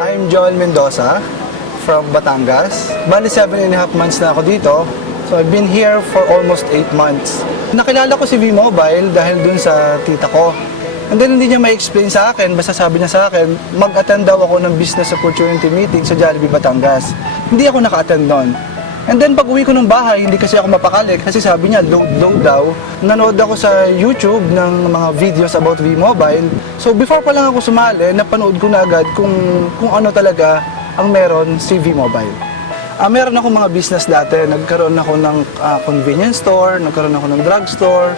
I'm Joel Mendoza from Batangas. Bali 7.5 months na ako dito. So I've been here for almost 8 months. Nakilala ko si V-Mobile dahil dun sa tita ko. And then hindi niya ma-explain sa akin, basta sabi niya sa akin, mag-attend daw ako ng business opportunity meeting sa Jollibee Batangas. Hindi ako naka-attend nun. And then pag uwi ko ng bahay, hindi kasi ako mapakali kasi sabi niya load daw. Nanood ako sa YouTube ng mga videos about V-Mobile. So before pa lang ako sumali, napanood ko na agad kung ano talaga ang meron si V-Mobile. Meron ako mga business dati. Nagkaroon ako ng convenience store, nagkaroon ako ng drugstore,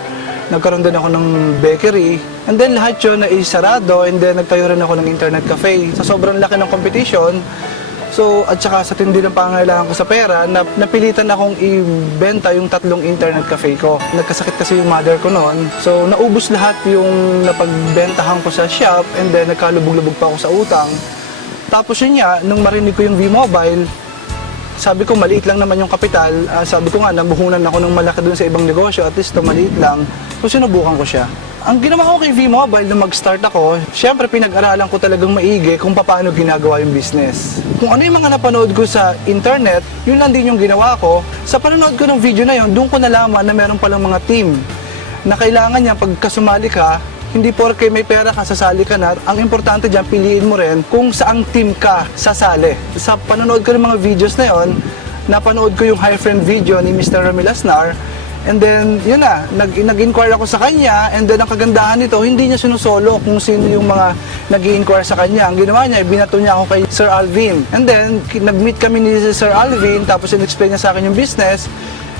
nagkaroon din ako ng bakery. And then lahat yun na isarado, and then nagtayo rin ako ng internet cafe. Sa sobrang laki ng competition, so, at saka sa tindi ng pangangailangan ko sa pera, napilitan akong ibenta yung 3 internet cafe ko. Nagkasakit kasi yung mother ko noon. So, naubos lahat yung napagbentahan ko sa shop, and then nagkalubog-lubog pa ako sa utang. Tapos yun nga, nung marinig ko yung V-Mobile, sabi ko maliit lang naman yung kapital. Sabi ko nga, nabuhunan ako ng malaki dun sa ibang negosyo, at least maliit lang. So, sinubukan ko siya. Ang ginawa ko kay V-Mobile nung mag-start ako, syempre pinag-aralan ko talagang maigi kung paano ginagawa yung business. Kung ano yung mga napanood ko sa internet, yun lang din yung ginawa ko. Sa panonood ko ng video na yun, doon ko nalaman na meron palang mga team na kailangan niya pagkasumali ka, hindi porke may pera ka, sasali ka na. Ang importante dyan, piliin mo rin kung saang team ka sasali. Sa panonood ko ng mga videos na yun, napanood ko yung High Friend video ni Mr. Ramil Asnar. And then, yun na, nag-inquire ako sa kanya, and then ang kagandahan nito, hindi niya sinusolo kung sino yung mga nag-inquire sa kanya. Ang ginawa niya, binato niya ako kay Sir Alvin. And then, nag-meet kami ni Sir Alvin, tapos in-explain niya sa akin yung business.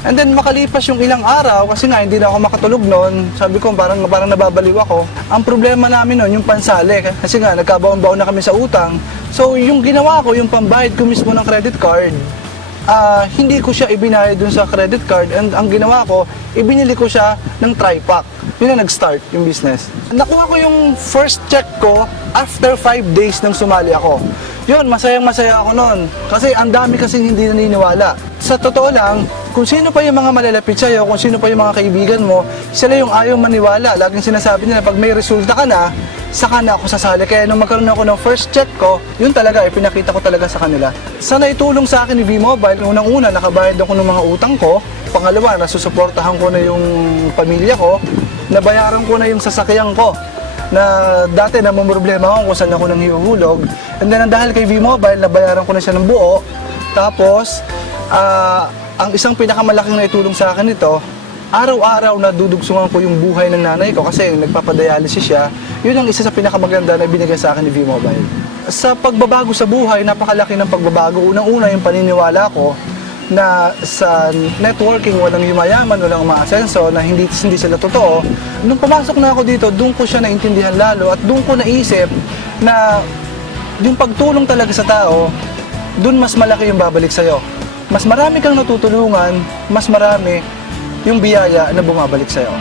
And then, makalipas yung ilang araw, kasi nga, hindi na ako makatulog noon. Sabi ko, parang nababaliw ako. Ang problema namin noon, yung pansali, kasi nga, nagkabaon-baon na kami sa utang. So, yung ginawa ko, yung pambayad ko mismo ng credit card, hindi ko siya ibinayad dun sa credit card, and ang ginawa ko, ibinili ko siya ng tri-pack. Yun na nag-start yung business. Nakuha ko yung first check ko after 5 days nang sumali ako. Yun, masayang-masaya ako noon. Kasi ang dami kasing hindi naniniwala. Sa totoo lang, kung sino pa yung mga malalapit sa'yo, kung sino pa yung mga kaibigan mo, sila yung ayaw maniwala. Laging sinasabi nila, pag may resulta ka na, saka na ako sasali. Kaya nung magkaroon ako ng first check ko, yun talaga, pinakita ko talaga sa kanila. Sa naitulong sa akin ni V-Mobile, unang-una, nakabayad ako ng mga utang ko. Pangalawa, nasusuportahan ko na yung pamilya ko. Nabayaran ko na yung sasakyan ko na dati namumroblema ako kung saan ako nang hihuhulog. And then, dahil kay V-Mobile, nabayaran ko na siya ng buo. Tapos, ang isang pinakamalaking naitulong sa akin ito, araw-araw na dudugsungan ko yung buhay ng nanay ko kasi nagpapadialysis siya. Yun ang isa sa pinakamaganda na binigay sa akin ni V-Mobile. Sa pagbabago sa buhay, napakalaki ng pagbabago. Unang-una yung paniniwala ko na sa networking walang yumayaman, walang umaasenso, na hindi sila totoo. Nung pumasok na ako dito, doon ko siya naintindihan lalo, at doon ko naisip na yung pagtulong talaga sa tao, doon mas malaki yung babalik sa'yo. Mas marami kang natutulungan, mas marami yung biyaya na bumabalik sa'yo.